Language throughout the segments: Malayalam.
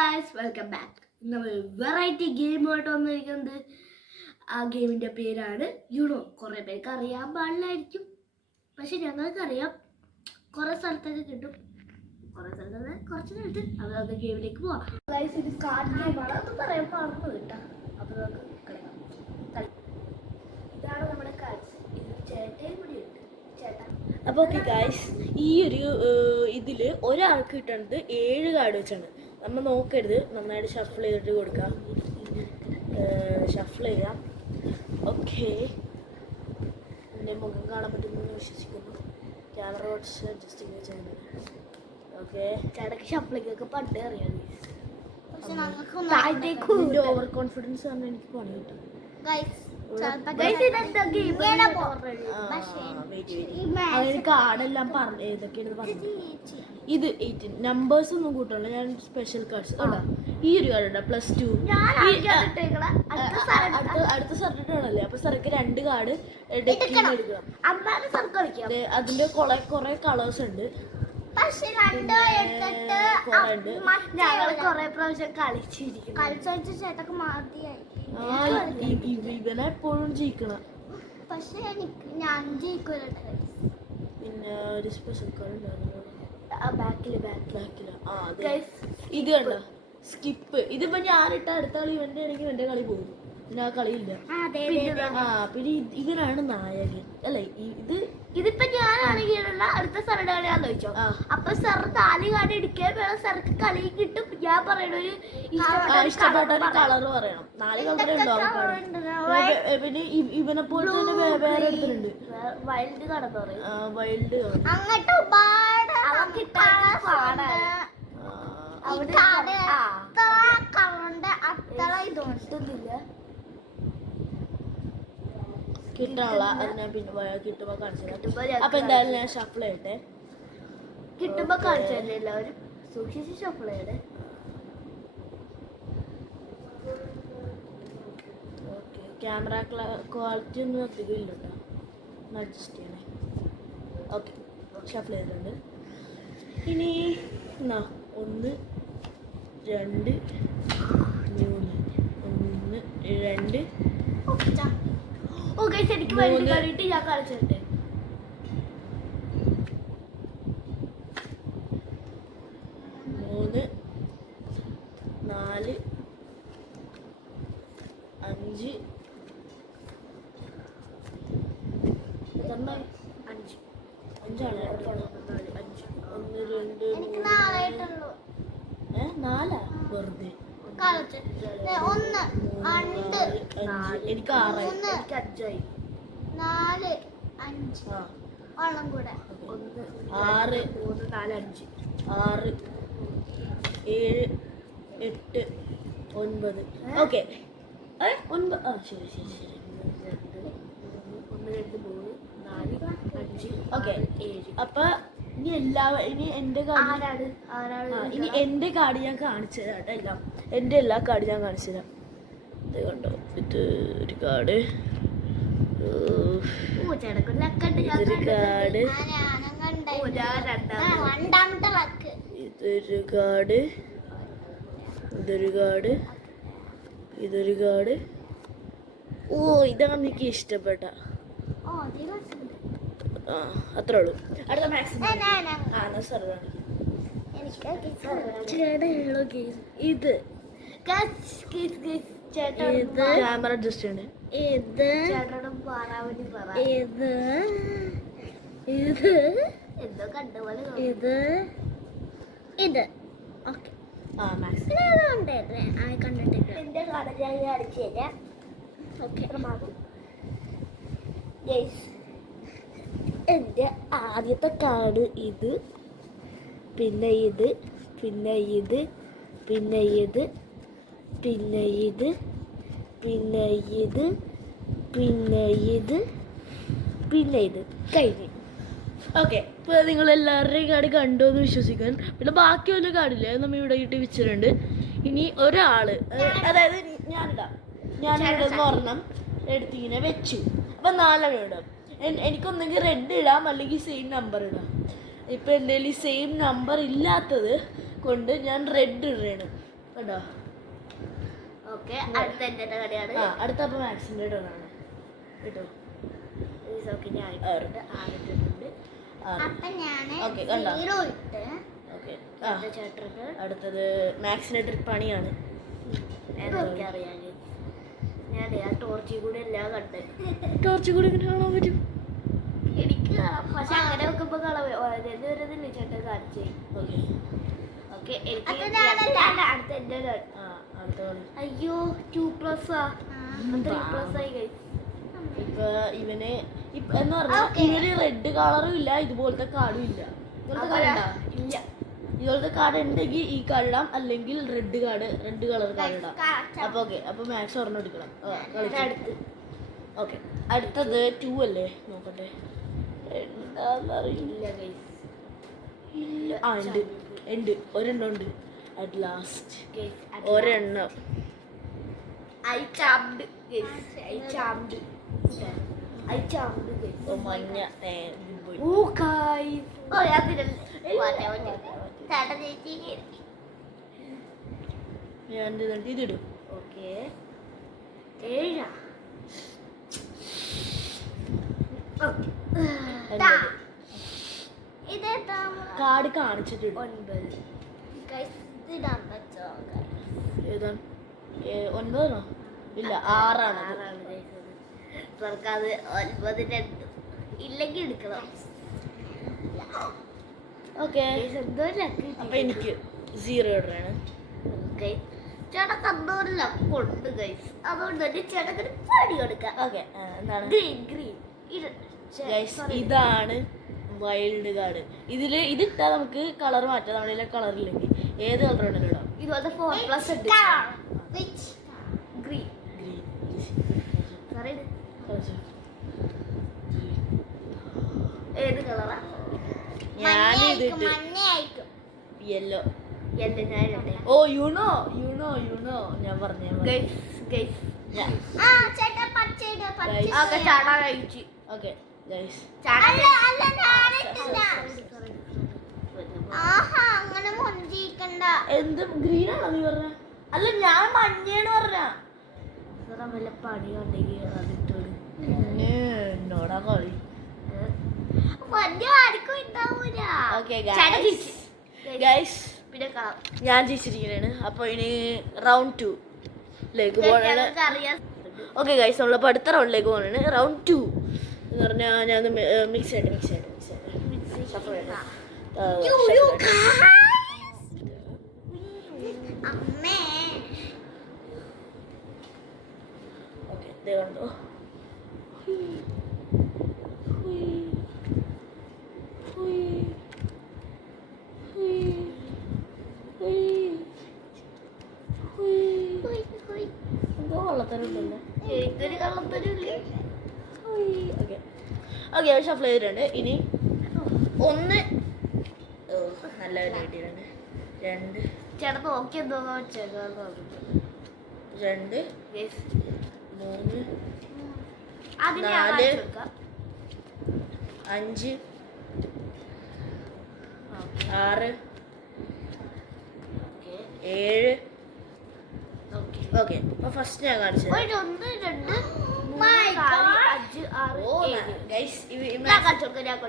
Guys welcome back. നമ്മൾ വെറൈറ്റി ഗെയിമായിട്ട് വന്നിരിക്കുന്നത്. ആ ഗെയിമിൻ്റെ പേരാണ് യുണോ. കുറേ പേർക്ക് അറിയാൻ പാടില്ലായിരിക്കും, പക്ഷെ ഞങ്ങൾക്കറിയാം. കുറേ സ്ഥലത്തൊക്കെ കിട്ടും, കുറേ സ്ഥലത്ത് കുറച്ച് സ്ഥലത്ത്. അപ്പോൾ നമുക്ക് ഗെയിമിലേക്ക് പോവാം. ഗൈസ്, ഇത് കാർഡ് ഗെയിമാണ്. അത് പറയാൻ പാടുന്നു കിട്ടാം. അപ്പോൾ നമുക്ക് കളിക്കാം. ഇതാണ് നമ്മുടെ കാർഡ്സ്. ഇത് ചേട്ടയും കൂടി ഉണ്ട്. ചേട്ടൻ. അപ്പോൾ ഓക്കെ ഗൈസ്, ഈ ഒരു ഇതിൽ ഒരാൾക്ക് കിട്ടുന്നത് 7 കാർഡ് വെച്ചാണ്. നമ്മൾ നോക്കരുത്, നന്നായിട്ട് ഷഫിൾ ചെയ്തിട്ട് കൊടുക്കാം. ഷഫിൾ ചെയ്യാം. ഓക്കെ, എൻ്റെ മുഖം കാണാൻ പറ്റുമെന്ന് വിശ്വസിക്കുന്നു. ക്യാമറ കുറച്ച് അഡ്ജസ്റ്റിംഗ് ചെയ്യുന്നത്. ഓക്കെ, ചേട്ടക്ക് ഷഫിളിങ്ങൊക്കെ പണ്ടേ അറിയാം. ഓവർ കോൺഫിഡൻസ് കാരണം എനിക്ക് പണി കിട്ടും. കാർഡെല്ലാം ഏതൊക്കെയാണ് പറഞ്ഞത്. ഇത് 18 നമ്പേഴ്സ് ഒന്നും കൂട്ടണ്ട. ഞാൻ സ്പെഷ്യൽ കാർഡ്സ് ഈ ഒരു കാർഡ് +2. അടുത്ത സർട്ടിട്ടാണല്ലേ. അപ്പൊ സർക്ക് 2 കാർഡ് ഡെക്കിന്ന് എടുക്കണം. അതിന്റെ കുറെ കളേഴ്സ് ഉണ്ട്. ഇവനെപ്പോഴും ജയിക്കണം. പക്ഷെ ഞാൻ ജയിക്കൂല. പിന്നെ ഒരു സ്പെഷ്യൽ കാർഡ് ഉണ്ടായിരുന്നു ബാക്കില്. ഇത് കണ്ടോ, സ്കിപ്പ്. ഇതിപ്പോ ഞാനിട്ട അടുത്ത കളി ഇവന്റെ ആണെങ്കിൽ എന്റെ കളി പോകും. പിന്നെ ആ കളിയില്ല. പിന്നെ ഇവനാണ് നായകൻ അല്ലെ. ഇതിപ്പോ ഞാനാണെങ്കിൽ അടുത്ത സാറുടെ കളി ആലോചിച്ചോ. അപ്പൊ സാർ 4 കാർഡ് എടുക്കാൻ വേണം. സാർക്ക് കളി കിട്ടും. ഞാൻ പറയണ ഒരു ഇഷ്ടപ്പെട്ട ഒരു കളർ പറയണം. 4 കളർ ഉണ്ടാവും. പിന്നെ ഇവനെ പോലെ തന്നെ വേറെ എടുത്തിട്ടുണ്ട്. വൈൽഡ് കടന്ന് പറയും. വൈൽഡ് അങ്ങോട്ട് കിട്ടാനുള്ള അത് ഞാൻ പിന്നെ കിട്ടുമ്പോ കാണിച്ചു. അപ്പൊ എന്തായാലും ഞാൻ ഷഫിൾ ചെയ്യട്ടെ. കിട്ടുമ്പോ കാണിച്ചല്ലേ എല്ലാവരും സൂക്ഷിച്ച് ഷഫിൾ ചെയ്യണേ. ഓക്കെ, ക്യാമറ ക്വാളിറ്റി ഒന്നും അധികം ഇല്ല കേട്ടോ, ഒന്ന് അഡ്ജസ്റ്റ് ചെയ്യണേ. ഓക്കെ, ഷഫിൾ ചെയ്തിട്ടുണ്ട്. ഇനി 1 2 3 1 2. ഓക്കെ, ശരിക്കും വേണ്ടി കറിയിട്ട് ഞാൻ കളിച്ചിട്ട് 3 4 5 5 4 വെറുതെ. എനിക്ക് 6 എനിക്ക് 5 4 5 വെള്ളം കൂടെ 6 3 4 5 6 7 8 9. ഓക്കെ, 9. ശരി. 1 2 3 4 5. ഓക്കെ, 7. അപ്പൊ ഇനി എന്റെ കാർഡ് ഇനി എന്റെ കാർഡ് ഞാൻ കാണിച്ചു തരാം. എല്ലാം എന്റെ എല്ലാ കാർഡ് ഞാൻ കാണിച്ചു തരാം. ഇത് കണ്ടോ, ഇത് ഒരു കാർഡ്, ഇതൊരു കാർഡ്, ഇതൊരു കാർഡ്, ഇതൊരു കാർഡ്, ഇതൊരു കാർഡ്. ഓ, ഇതാണ് എനിക്ക് ഇഷ്ടപ്പെട്ട. അത്രേ ഉള്ളൂ. അടുത്ത മാക്സിമം ഇത് ക്യാമറ അഡ്ജസ്റ്റ് ചെയ്യണേ. ഇത് ഓക്കെ. എന്റെ കട ഞാൻ അടിച്ചു തരാം. ഓക്കെ, എൻ്റെ ആദ്യത്തെ കാർഡ് ഇത്, പിന്നെ ഇത്, പിന്നെ ഇത്, പിന്നെ ഇത്, പിന്നെ ഇത്, പിന്നെ ഇത്, പിന്നെ ഇത്, പിന്നെ ഇത് കഴിഞ്ഞു. ഓക്കെ, ഇപ്പോൾ നിങ്ങളെല്ലാവരുടെയും കാർഡ് കണ്ടു എന്ന് വിശ്വസിക്കാൻ. പിന്നെ ബാക്കി വല്ല കാർഡില്ലേ, നമ്മൾ ഇവിടെ ഇട്ട് വെച്ചിട്ടുണ്ട്. ഇനി ഒരാൾ, അതായത് ഞാനിവിടെ ഒരെണ്ണം എടുത്തിങ്ങനെ വെച്ചു. അപ്പം 4 ഇടും. എനിക്കൊന്നെങ്കിൽ റെഡ് ഇടാം, അല്ലെങ്കിൽ സെയിം നമ്പർ ഇടാം. ഇപ്പം എൻ്റെ സെയിം നമ്പർ ഇല്ലാത്തത് കൊണ്ട് ഞാൻ റെഡ് ഇടണം. കണ്ടോ? ഓക്കെ, അടുത്ത എൻ്റെ കടയാണ്. അടുത്ത അപ്പോൾ മാക്സിൻ്റെ ടേണാണ് കേട്ടോ. ഓക്കെ, ഞാൻ ആയിട്ടുണ്ട്. അപ്പം ഞാൻ ഓക്കെ കണ്ടോ? 0 ഇട്ട്. ഓക്കെ ചേട്ടന് അടുത്തത് മാക്സിൻ്റെ ട്രിപ്പ് പണിയാണ്. എനിക്കറിയാം. ഞാൻ ആ ടോർച്ചിൽ കൂടെ എല്ലാം കണ്ട്. ടോർച്ച് കൂടി ഇങ്ങനെ കാണാൻ പറ്റും. എനിക്ക് പക്ഷെ അങ്ങനെ വെക്കുമ്പോ വരുന്നില്ല ചേട്ടൻ കാണിച്ചേ. ഓക്കെ ഓക്കെ, എനിക്ക് അടുത്ത എൻ്റെ അയ്യോ 2+ 3+ ആയി കഴിച്ചു. ഇപ്പൊ ഇവന് എന്ന് പറഞ്ഞാൽ ഇവര് റെഡ് കളറും ഇല്ല, ഇതുപോലത്തെ കാർഡും ഇല്ല. ഇല്ല, ഇതുപോലത്തെ കാർഡ് ഉണ്ടെങ്കിൽ ഈ കാർഡ് ഇടാം, അല്ലെങ്കിൽ റെഡ് കളർ കാർഡ് ഇടാം. അപ്പൊ ഓക്കെ, അപ്പൊ മാക്സ് ഒരെണ്ണം എടുക്കണം. അടുത്ത് ഓക്കെ അടുത്തത് 2 അല്ലേ? നോക്കട്ടെ എന്താന്നറിയില്ല. ഉണ്ട് ഒരെണ്ണം ഉണ്ട്. അറ്റ് ലാസ്റ്റ് ഒരെണ്ണം. മഞ്ഞ ഞാൻ ഇതിടും. ഓക്കെ, 7 കാർഡ് കാണിച്ചിട്ടുണ്ട്. 9 ഇടാൻ പറ്റോ? ഏതാണ്? 9 ഇല്ല, 6 സർക്കാർ 9 ഇല്ലെങ്കിൽ എടുക്കണം. ഓക്കെ എന്തോ അപ്പൊ എനിക്ക് 0 ഇടറാണ്. ചേട്ടക്ക് എന്തോ ലക്കുണ്ട് ഗൈസ്, അതുകൊണ്ട് തന്നെ ചേട്ടക്ക് പണി കൊടുക്കാം. ഓക്കെ എന്താണ്? ഗ്രീൻ ഇതാണ് വൈൽഡ് കാർഡ്. ഇതിട്ടാ നമുക്ക് കളർ മാറ്റാം. നമ്മുടെ കളറില്ലെങ്കിൽ ഏത് കളർ വേണമെങ്കിലും ഇടാം. ഇതുപോലത്തെ 4+ ഉണ്ട്. ഗ്രീൻ ഏത് കളറാ? ഞാനിതിട്ട് യെല്ലോ. ഓ യുണോ ഞാൻ പറഞ്ഞു. ഓക്കെ ഗൈസ് എന്ത് ഗ്രീൻ ആണോ നീ പറഞ്ഞ? അല്ല ഞാൻ മഞ്ഞയാണ് പറഞ്ഞ. വല്ല പണി ഉണ്ടെങ്കിൽ അതിട്ടോട് എന്നോടാ കളി. പിന്നെ ഞാൻ ജയിച്ചിരിക്കുകയാണ്. അപ്പൊ ഇനി റൗണ്ട് 2 പോകണാണ്. ഓക്കെ ഗൈസ്, നമ്മളിപ്പോൾ അടുത്ത റൗണ്ടിലേക്ക് പോകണാണ്. റൗണ്ട് 2 എന്ന് പറഞ്ഞാൽ ഞാൻ മിക്സ് ആയിട്ട് ഓക്കെ കണ്ടോ. എന്തോ കള്ളത്തരണ്ടല്ലോ. എനിക്കൊരു കള്ളത്തരില്ല. ഓക്കെ ഷഫിൾ ചെയ്തിട്ടുണ്ട്. ഇനി 1 നല്ല കിട്ടിയിട്ടുണ്ട്. 2 ചേട്ടൻ നോക്കി എന്തോ 2 3 4 5 6 7. ഓക്കെ അപ്പൊ ഫസ്റ്റ് ഞാൻ കാണിച്ചത്.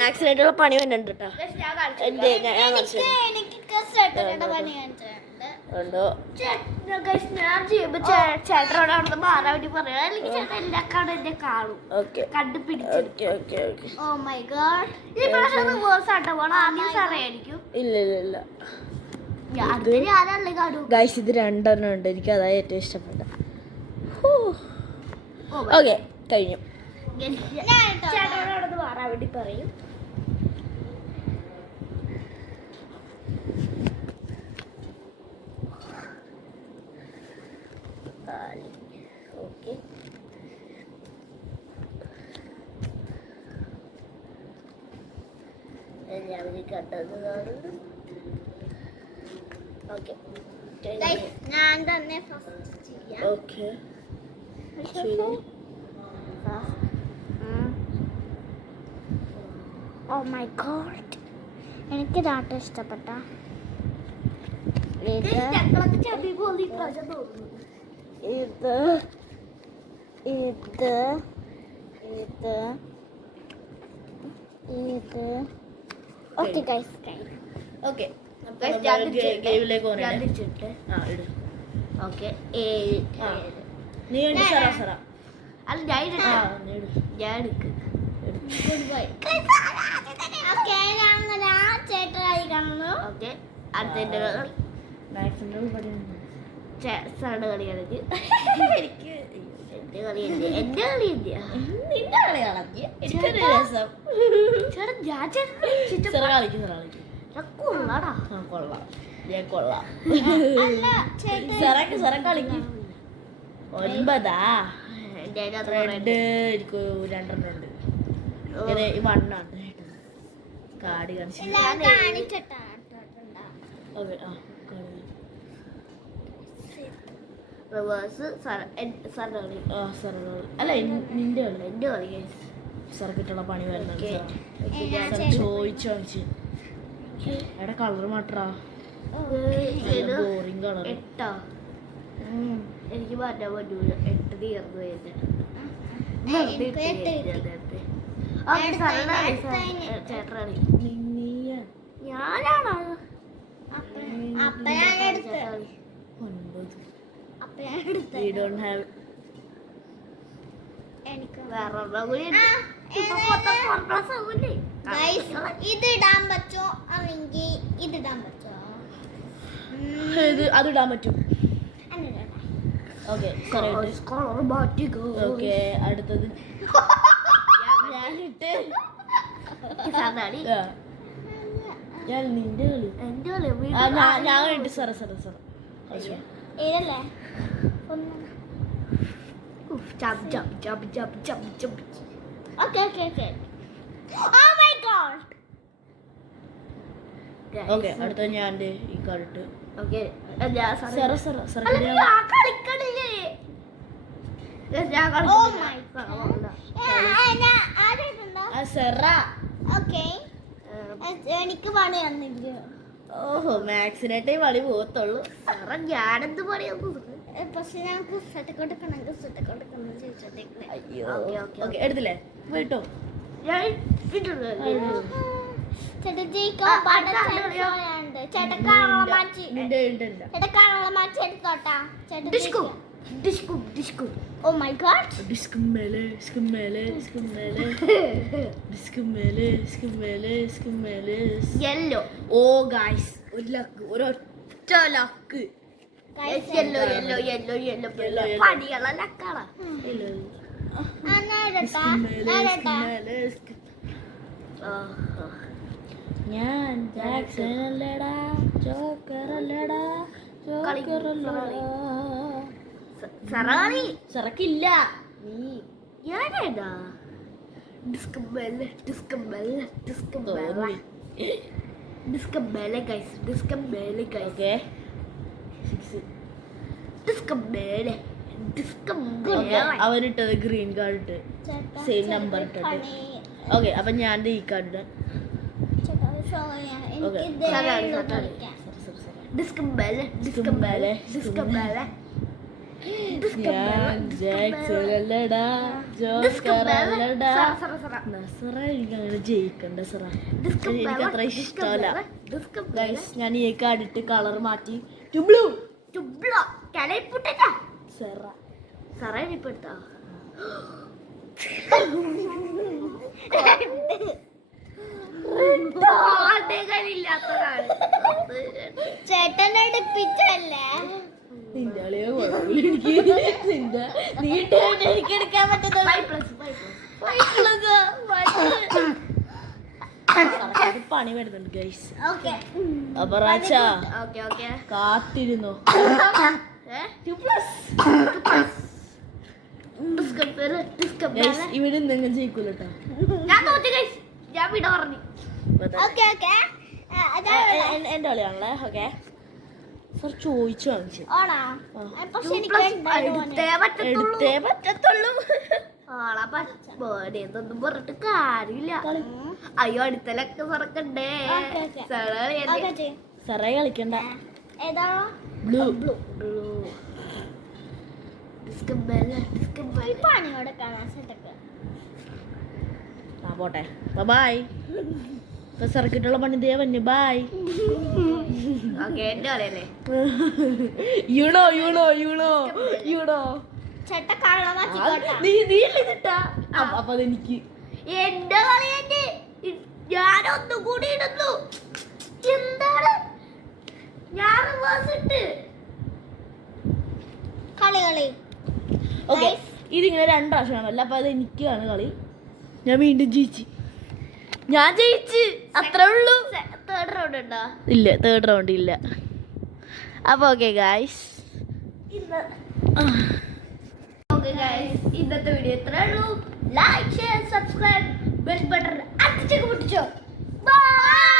മാക്സിനായിട്ടുള്ള പണി വന്നിട്ടുണ്ട് കേട്ടോ. ഞാൻ ചെയ്യുമ്പോ ചേട്ടനോട് അവിടെ മാറാൻ വേണ്ടി പറയാം, അല്ലെങ്കിൽ ചേട്ടൻ എല്ലാ കാണും എന്നെ കാണും കണ്ടുപിടിച്ചു. ഓ മൈ ഗോഡ്, ഈ പ്രാവശ്യം റിവേഴ്സ് ആട്ടോ പോണം. ആദ്യം അറിയായിരിക്കും. ഇല്ല ഞാനല്ലേ കാണൂ. ഗൈസ് ഇത് 2 ഉണ്ട്. എനിക്ക് അതായത് ഏറ്റവും ഇഷ്ടപ്പെട്ട. ഓക്കെ കഴിഞ്ഞു. ചേട്ടനോട് അവിടെ മാറാൻ വേണ്ടി പറയും. ഓക്കെ എല്ലാവരും കണ്ടത്. ഓക്കെ ഞാൻ തന്നെ ഫസ്റ്റ് ചെയ്യാം. ഓക്കെ ഓ മൈ ഗോഡ്, എനിക്ക് ഡാറ്റ ഇഷ്ടപ്പെട്ട. ഞങ്ങളൊക്കെ ചതി പോലെ ഇപ്രാവശ്യം തോന്നുന്നു. ഇത് ഇത് ഇത് ഇത് ഓക്കെ ഗൈസ് ഓക്കെ ഗെയിമിലേക്ക് ഞാൻ തിരിച്ചിട്ടെ. ഓക്കെ നീ വേണ്ടി സറ അല്ല ഞാൻ ഞാൻ എടുക്ക്. ഓക്കെ അടുത്തതിന്റെ സാറിന്റെ കളി കളിക്ക്. എനിക്ക് എന്റെ കളി എന്റെ കളി എന്തിയാ നിന്റെ കളി കളഞ്ഞ് എനിക്കൊരു രസം ചേട്ടാ ഞാൻ സിറ കളിക്കും കൊള്ളാടാ. കൊള്ളാം ഞാൻ കൊള്ളാം സിറ കളിക്കും 9 റെഡ് എനിക്ക് 2 ഉണ്ട് ഇങ്ങനെ ഈ വണ്ണാണ് കാടി കാണിച്ചു ഓക്കെ റിവേഴ്സ് സാറിന്റെ കളി. അല്ല നിന്റെ കളി എന്റെ കളി സർക്കിട്ടുള്ള പണി വരുന്നുണ്ട് ചോദിച്ചു കാണിച്ച് എവിടെ കളർ മാറ്റാ ബോറിങ് കളർ 8 എനിക്ക് മാറ്റാൻ പറ്റൂല. 8 തീർന്നു ചേട്ടനാണ് ഞാനാണോ 9 We don't have വേറെ ഇതിടാൻ പറ്റോ അല്ലെങ്കിൽ ഇതിടാൻ പറ്റോ? അതിടാൻ പറ്റും ഓക്കെ ഓക്കെ അടുത്തത് ഞാനിട്ട് ഞാൻ നിന്റെ കളി എന്റെ കളി ഞാൻ ഇട്ട് സറ ഏതല്ലേ? Okay okay okay oh my god okay അടുത്ത ഞാൻ ഈ കാർഡിട്ട് okay oh my god okay എനിക്ക് പണി തന്നില്ല. ഓഹോ മാക്സിനായിട്ടേ വളി പോകത്തുള്ളൂ. ഞാനെന്ത് പറയാ പക്ഷെ ഞാൻ കുസറ്റ് കൊടുക്കണം ചോദിച്ചോട്ടെ. അയ്യോ ഓക്കെ എടുത്തില്ലേ പോയിട്ടോ ചേട്ടാ ജയിക്കാൻ പാടുണ്ട്. ചേട്ടക്കാണുള്ള മാച്ച് എടുത്തോട്ടാ. Oh my god yellow. Oh guys ഒരു ലക്ക് ഒരൊറ്റ luck yellow yellow yellow yellow പണിയുള്ള ലക്കാണ്. ഞാൻ ജാക്സൺ അല്ലടാ ജോക്കർ അല്ലടാ ജോക്കർ അല്ലടാ സറാണി സറക്കില്ല നീ ഞാനേടാ ഡിസ്കബെല്ല ഗൈസ് ഓക്കെ അവനിട്ടത് ഗ്രീൻ കാർഡ് ഇട്ട് സെയിം നമ്പർ ഇട്ടിട്ട് ഓക്കെ അപ്പൊ ഞാൻ ഈ കാർഡ് ഇടാൻ എനിക്കങ്ങനെ ജയിക്കണ്ട സറ എനിക്ക് അത്ര ഇഷ്ടമല്ല ഗൈസ് ഞാൻ ഈ കാർഡ് ഇട്ട് കളർ മാറ്റി ടു ബ്ലൂ സെറ സറയിൽപ്പെടുത്താ ചേട്ടനെ എടുപ്പിച്ചല്ലേ നിന്റെ അളിയോ കുഴപ്പമില്ല എനിക്ക് എനിക്ക് എടുക്കാൻ പറ്റുന്ന പണി വരുന്നുണ്ട് ഗൈസ്. അപ്പൊ റാച്ച കാത്തിരുന്നോ ഇവിടെ എന്തെങ്കിലും ജയിക്കൂല കേട്ടോ. ഞാൻ വിട പറഞ്ഞു എന്റെ കളിയാണല്ലേ ഓക്കെ സർ ചോദിച്ചു വാങ്ങിച്ചു എടുത്തേ പറ്റത്തുള്ളൂ. ബേർഡേന്നൊന്നും പറഞ്ഞിട്ട് കാര്യമില്ല. അയ്യോ അടുത്തലൊക്കെ പറക്കണ്ടേ. സറേ കളിക്കണ്ട ഏതാ ബ്ലൂ ഈ പണിയോടെ കാണാൻ സെറ്റൊക്കെ ആ പോട്ടെ ബൈ ഇപ്പൊ സർക്കിട്ടുള്ള പണി ദേ വന്നു ബൈ എന്റെ പറയല്ലേ യൂണോ ചേട്ട കള്ളമാച്ചിക്കോട്ടെ നീ ഇതിട്ടാ അപ്പൊ അതെനിക്ക് എന്റെ കളി തന്നെ ഞാനൊന്നും കൂടി ഇടുന്നു എന്താണ് ഞാൻ റിവേഴ്സ് ഇട്ട് കളി ഓക്കെ ഇതിങ്ങനെ 2 പ്രാവശ്യമാണല്ലോ അപ്പൊ അത് എനിക്കാണ് കളി ഞാൻ വീണ്ടും ജയിച്ചു അത്രേ ഉള്ളൂ തേർഡ് റൗണ്ട് ഉണ്ടോ ഇല്ല തേർഡ് റൗണ്ട് ഇല്ല അപ്പൊ ഓക്കെ ഗായ്സ് ഇന്നത്തെ വീഡിയോ ഇത്രേ ഉള്ളൂ like share subscribe bell button അടിച്ചൊക്കെ പൊട്ടിച്ചോ ബൈ